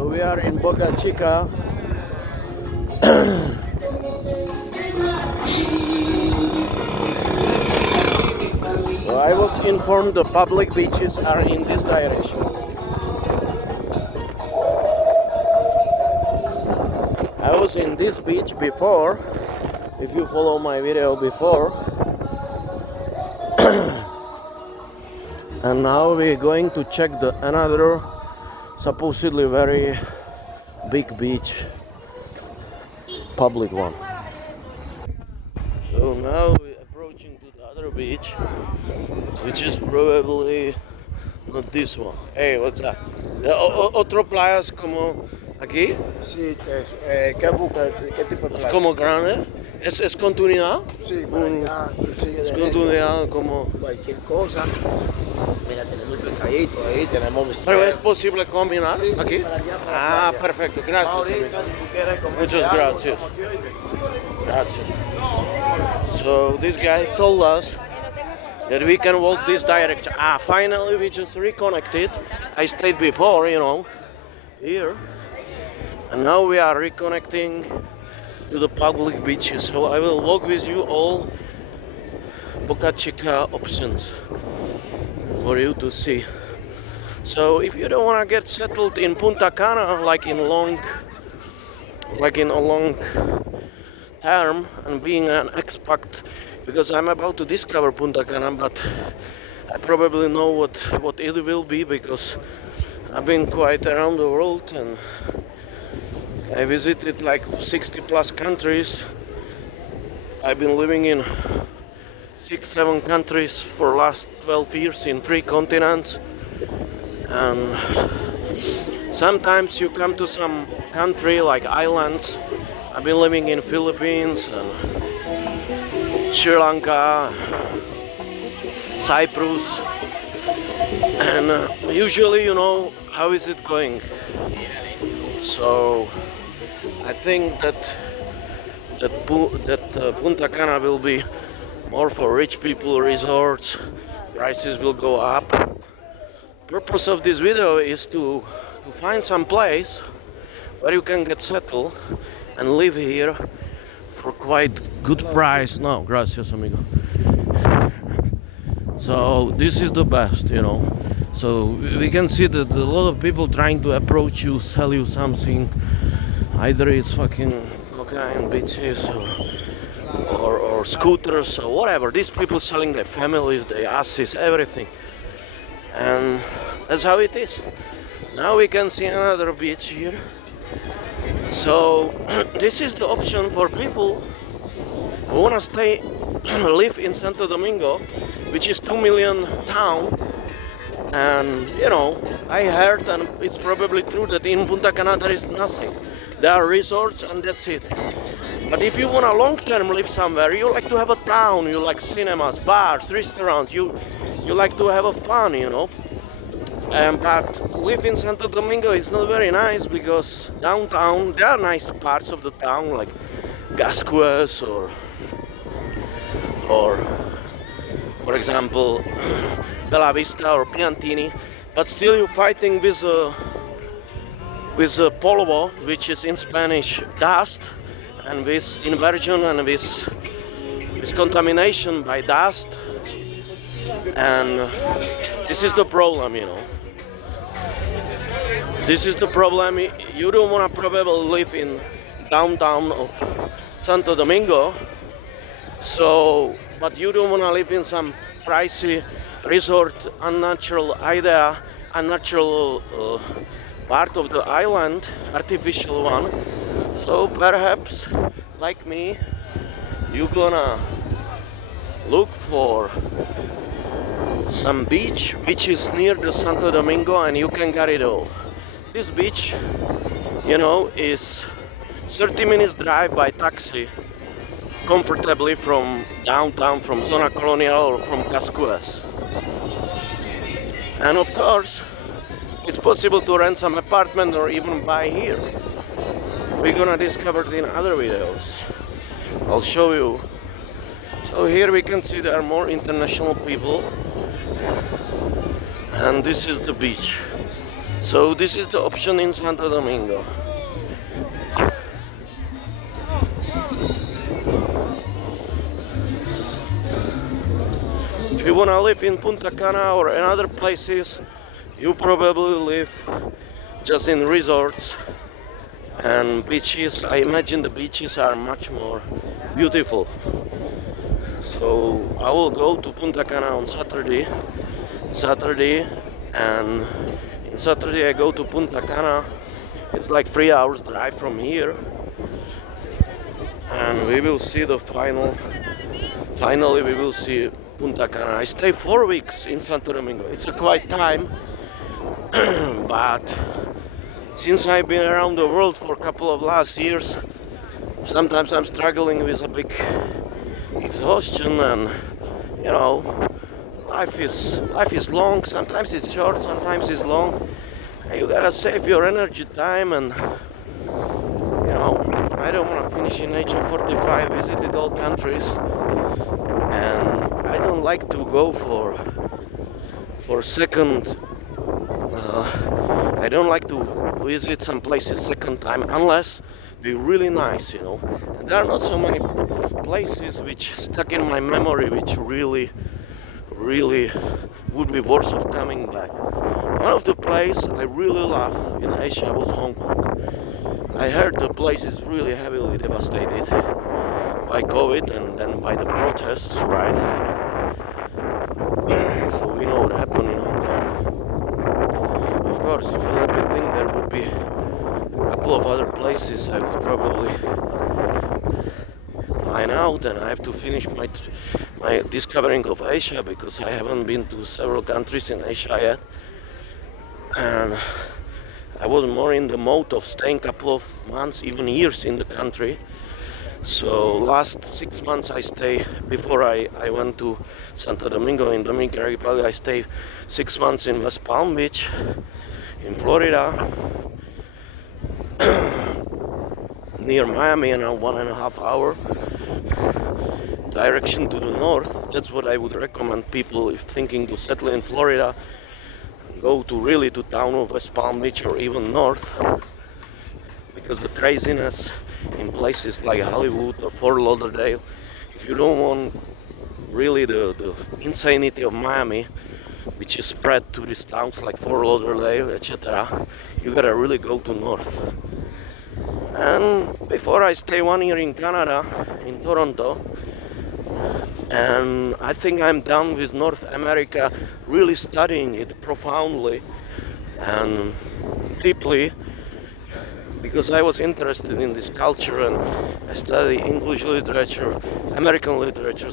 So we are in Boca Chica. So I was informed the public beaches are in this direction. I was in this beach before, if you follow my video before. And now we're going to check the another supposedly very big beach, public one. So now we're approaching to the other beach, which is probably not this one. Hey, what's up? Otro playas como aquí? Sí, ¿qué tipo de Es playa? como grande. Es continuidad. Sí, para allá, tú sigues Es derecho, continuidad como. cualquier cosa. Mira, tenemos pescadito ahí, tenemos Pero es bistec. posible combinar Sí, sí, aquí. para allá, para la Ah, playa. perfecto. Gracias. Ahorita, Amigo. si tú quieres comer Muchas algo, gracias. estamos aquí, oíste. Gracias. So this guy told us that we can walk this direction. Finally we just reconnected. I stayed before, here. And now we are reconnecting to the public beaches. So I will walk with you all BocaChica options for you to see. So if you don't want to get settled in Punta Cana like in a long term and being an expat, because I'm about to discover Punta Cana, but I probably know what it will be because I've been quite around the world and I visited like 60 plus countries. I've been living in 6-7 countries for last 12 years in 3 continents, and sometimes you come to some country like islands. I've been living in Philippines and Sri Lanka, Cyprus, and usually how is it going. So I think that Punta Cana will be more for rich people resorts. Prices will go up. Purpose of this video is to find some place where you can get settled and live here for quite good price. No, gracias, amigo. So this is the best, So we can see that a lot of people trying to approach you, sell you something. Either it's fucking cocaine, bitches, or scooters, or whatever. These people selling their families, their asses, everything. And that's how it is. Now we can see another beach here. So this is the option for people who wanna live in Santo Domingo, which is 2 million town. And I heard, and it's probably true, that in Punta Cana there is nothing. There are resorts and that's it. But if you want to long-term live somewhere, you like to have a town, you like cinemas, bars, restaurants, you like to have a fun, But live in Santo Domingo is not very nice because downtown, there are nice parts of the town like Gascuas or for example, Bella Vista or Piantini, but still you're fighting with polvo, which is in Spanish dust, and with inversion and with contamination by dust, and this is the problem, This is the problem. You don't want to probably live in downtown of Santo Domingo, but you don't want to live in some pricey resort, unnatural part of the island, artificial one. So perhaps, like me, you're gonna look for some beach which is near the Santo Domingo and you can get it all. This beach, is 30 minutes drive by taxi comfortably from downtown, from Zona Colonial or from Cascuas. And of course, it's possible to rent some apartment or even buy here. We're gonna discover it in other videos. I'll show you. So here we can see there are more international people. And this is the beach. So this is the option in Santo Domingo. If you wanna live in Punta Cana or in other places, you probably live just in resorts and beaches. I imagine the beaches are much more beautiful. So I will go to Punta Cana on Saturday, and in Saturday I go to Punta Cana. It's like 3 hours drive from here, and we will see the final. Finally, we will see Punta Cana. I stay 4 weeks in Santo Domingo. It's a quiet time, but since I've been around the world for a couple of last years, sometimes I'm struggling with a big exhaustion, and you know, life is long. Sometimes it's short, sometimes it's long. And you gotta save your energy, time, and you know, I don't want to finish in age of 45. Visited all countries, and I don't like to go for second. I don't like to visit some places second time unless they're really nice, you know. And there are not so many places which stuck in my memory, which really would be worth of coming back. One of the places I really love in Asia was Hong Kong. I heard the place is really heavily devastated by COVID and then by the protests, right? So we know what happened in Hong Kong. Of course, if you let me think, there would be a couple of other places I would probably find out, and I have to finish my discovering of Asia, because I haven't been to several countries in Asia yet, and I was more in the mode of staying a couple of months, even years in the country. So last 6 months I stay, before I went to Santo Domingo in Dominican Republic, I stayed 6 months in West Palm Beach in Florida, near Miami, and a 1.5 hour direction to the north. That's what I would recommend people if thinking to settle in Florida. Go to town of West Palm Beach or even north, because the craziness in places like Hollywood or Fort Lauderdale, if you don't want really the insanity of Miami, which is spread to these towns like Fort Lauderdale, etc., you gotta really go to north. And before I stay 1 year in Canada, in Toronto, and I think I'm done with North America, really studying it profoundly and deeply, because I was interested in this culture, and I study English literature, American literature,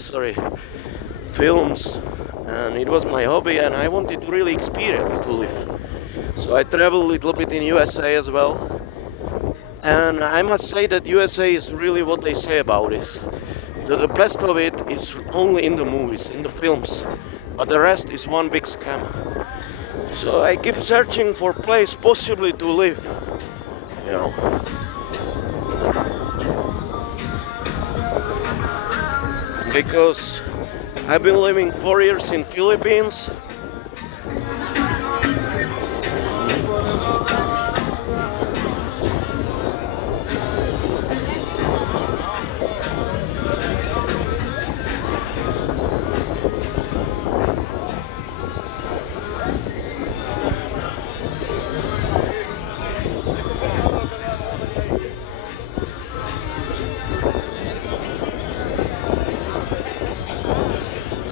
films, and it was my hobby, and I wanted to really experience to live. So I traveled a little bit in USA as well, and I must say that USA is really what they say about it. The best of it is only in the movies, in the films, but the rest is one big scam. So I keep searching for a place possibly to live, you know. Because I've been living 4 years in Philippines.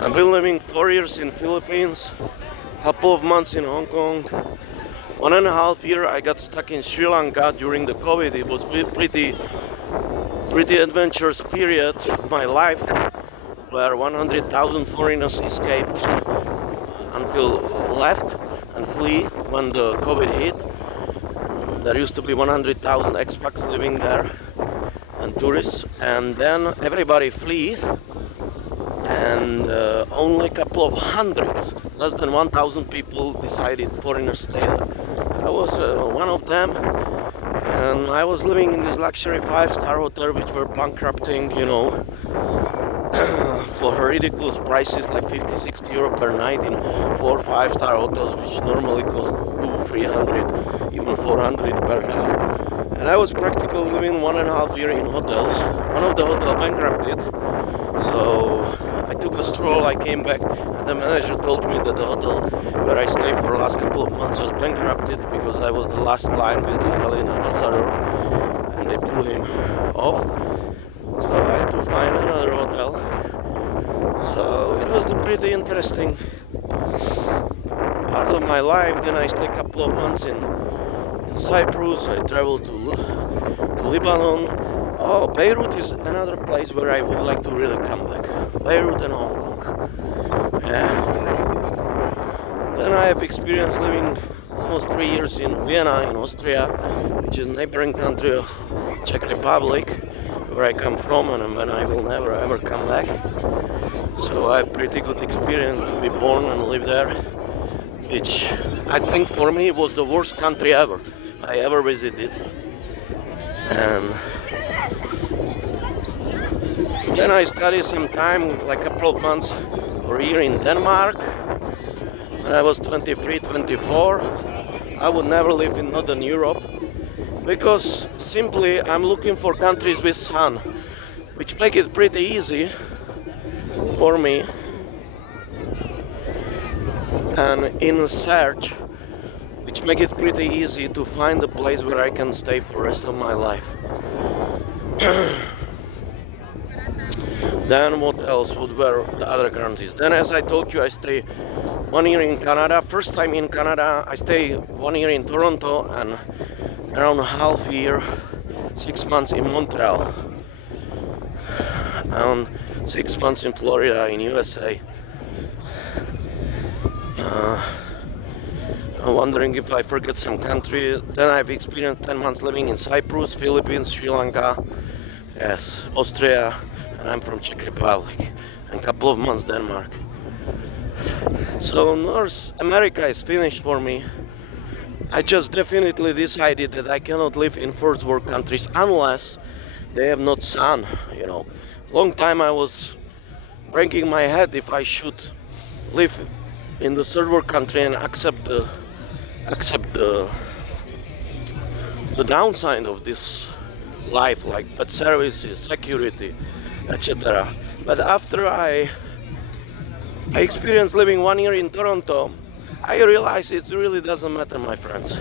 I've been living 4 years in Philippines, couple of months in Hong Kong. 1.5 years I got stuck in Sri Lanka during the COVID. It was pretty adventurous period of my life, where 100,000 foreigners escaped until left and flee when the COVID hit. There used to be 100,000 expats living there and tourists, and then everybody flee, and only a couple of hundreds, less than 1,000 people decided foreigners stay there. I was one of them, and I was living in this luxury 5-star hotel, which were bankrupting, you know, for ridiculous prices like 50-60 euro per night in 4 or 5 star hotels, which normally cost 200-300, even 400 per night. And I was practically living 1.5 years in hotels. One of the hotels bankrupted, so I took a stroll. I came back, and the manager told me that the hotel where I stayed for the last couple of months was bankrupted because I was the last client with the Italian ambassador, and they blew him off. So I had to find another hotel. So it was a pretty interesting part of my life. Then I stayed a couple of months in Cyprus. I traveled to Lebanon. Oh, Beirut is another place where I would like to really come back. Beirut and Hong Kong. Yeah. Then I have experience living almost 3 years in Vienna, in Austria, which is a neighboring country of Czech Republic, where I come from, and when I will never ever come back. So I have pretty good experience to be born and live there, which I think for me was the worst country ever I ever visited. And then I studied some time, like a couple of months or a year in Denmark. When I was 23, 24, I would never live in Northern Europe because simply I'm looking for countries with sun, which make it pretty easy for me. And in a search, which make it pretty easy to find a place where I can stay for the rest of my life. Then what else would were the other countries? Then, as I told you, I stay 1 year in Canada. First time in Canada, I stay 1 year in Toronto and around a half year, 6 months in Montreal, and 6 months in Florida in USA. I'm wondering if I forget some country. Then I've experienced 10 months living in Cyprus, Philippines, Sri Lanka, yes, Austria, and I'm from Czech Republic, and a couple of months Denmark. So North America is finished for me. I just definitely decided that I cannot live in first world countries unless they have not sun, you know. Long time I was breaking my head if I should live in the third world country and accept the downside of this life, like bad services, security, etc. But after I experienced living 1 year in Toronto, I realized it really doesn't matter, my friends,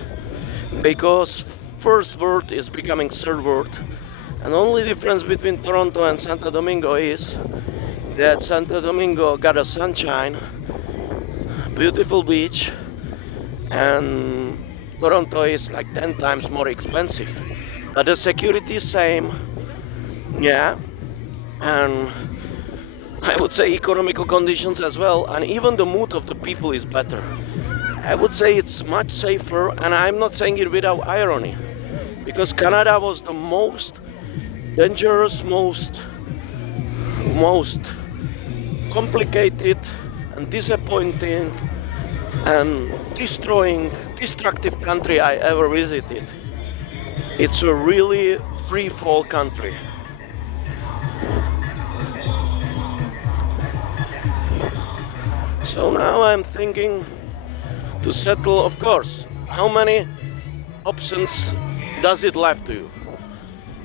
because first world is becoming third world, and the only difference between Toronto and Santo Domingo is that Santo Domingo got a sunshine, beautiful beach, and Toronto is like 10 times more expensive, but the security is same, yeah, and I would say economical conditions as well, and even the mood of the people is better. I would say it's much safer, and I'm not saying it without irony, because Canada was the most dangerous, most complicated and disappointing and destructive country I ever visited. It's a really free fall country. So now I'm thinking to settle, of course. How many options does it left to you?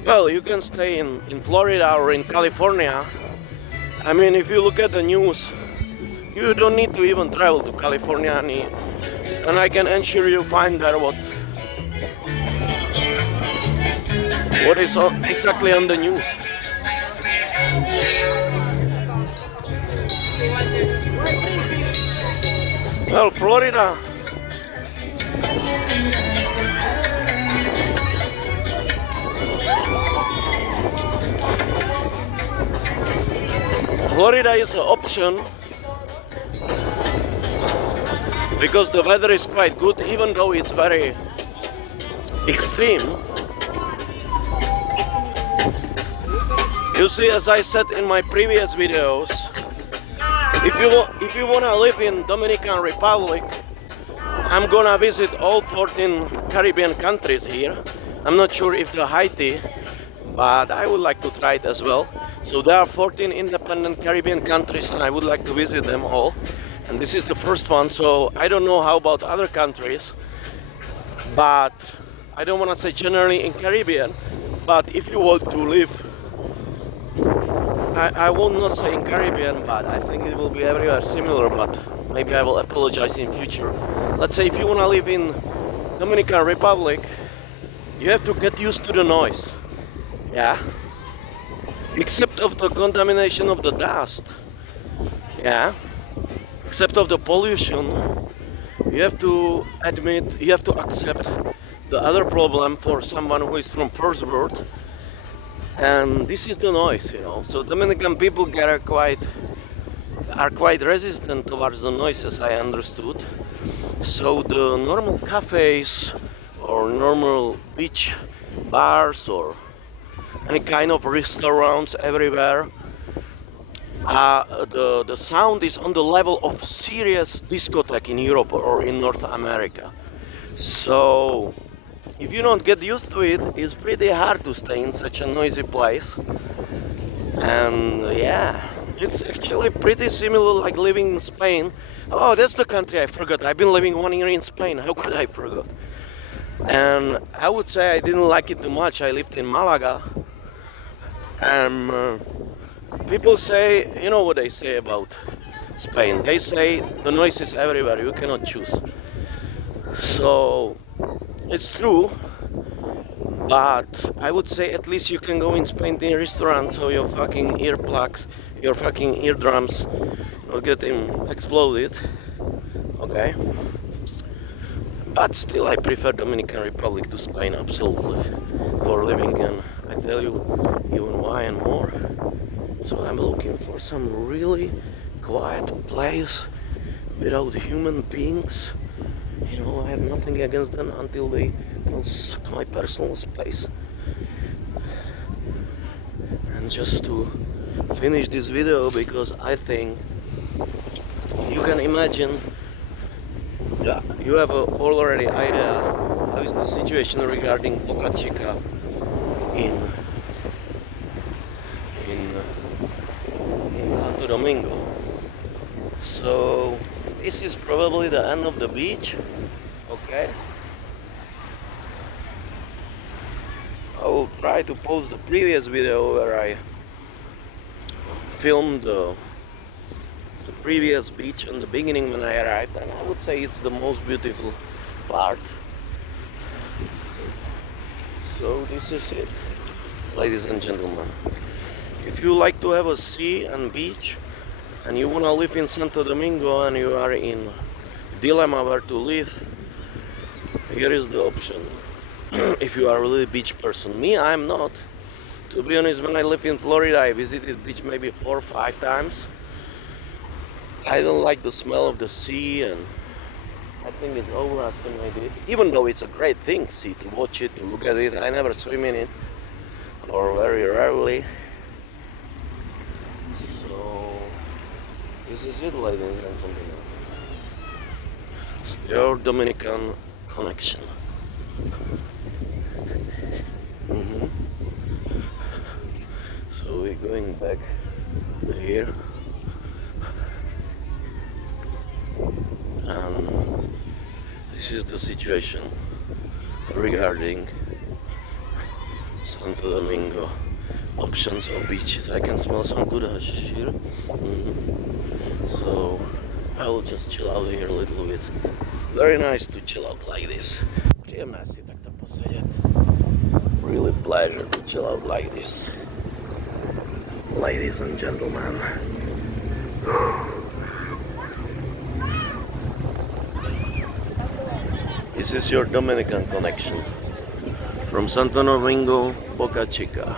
Well, you can stay in Florida or in California. I mean, if you look at the news, you don't need to even travel to California, and I can ensure you find there what is exactly on the news. Well, Florida is an option because the weather is quite good, even though it's very extreme. You see, as I said in my previous videos, if you wanna live in Dominican Republic, I'm gonna visit all 14 Caribbean countries here. I'm not sure if the Haiti, but I would like to try it as well. So there are 14 independent Caribbean countries, and I would like to visit them all. And this is the first one, so I don't know how about other countries, but I don't want to say generally in Caribbean. But if you want to live, I will not say in Caribbean, but I think it will be everywhere similar. But maybe I will apologize in future. Let's say if you want to live in Dominican Republic, you have to get used to the noise. Yeah. Except of the contamination of the dust. Yeah. Except of the pollution, you have to admit, you have to accept the other problem for someone who is from first world, and this is the noise, you know. So Dominican people are quite resistant towards the noises, I understood. So the normal cafes or normal beach bars or any kind of restaurants everywhere, the sound is on the level of serious discotheque in Europe or in North America. So if you don't get used to it, it's pretty hard to stay in such a noisy place. And yeah, it's actually pretty similar like living in Spain. Oh, that's the country I forgot. I've been living 1 year in Spain. How could I forget? And I would say I didn't like it too much. I lived in Malaga. And people say, you know what they say about Spain? They say the noise is everywhere. You cannot choose. So it's true. But I would say at least you can go in Spain to a restaurant so your fucking earplugs, your fucking eardrums will get exploded. Okay? But still I prefer Dominican Republic to Spain absolutely for living, and I tell you even why and more. So I'm looking for some really quiet place without human beings. You know, I have nothing against them until they don't suck my personal space. And just to finish this video, because I think you can imagine, yeah, you have already idea how is the situation regarding BocaChica in Santo Domingo. So this is probably the end of the beach. Okay. I will try to post the previous video where I filmed the previous beach in the beginning when I arrived, and I would say it's the most beautiful part. So this is it, ladies and gentlemen. If you like to have a sea and beach and you want to live in Santo Domingo and you are in dilemma where to live, here is the option. If you are really a beach person. Me, I'm not. To be honest, when I lived in Florida, I visited beach maybe 4 or 5 times. I don't like the smell of the sea, and I think it's overestimated. Even though it's a great thing, see, to watch it, to look at it. I never swim in it, or very rarely. So this is it, ladies and gentlemen. Your Dominican connection. So we're going back here, and this is the situation regarding Santo Domingo options of beaches. I can smell some good hashish here. So I will just chill out here a little bit. Very nice to chill out like this. Příjemné si takto posedět. Really pleasure to chill out like this. Ladies and gentlemen. This is your Dominican connection from Santo Domingo, Boca Chica.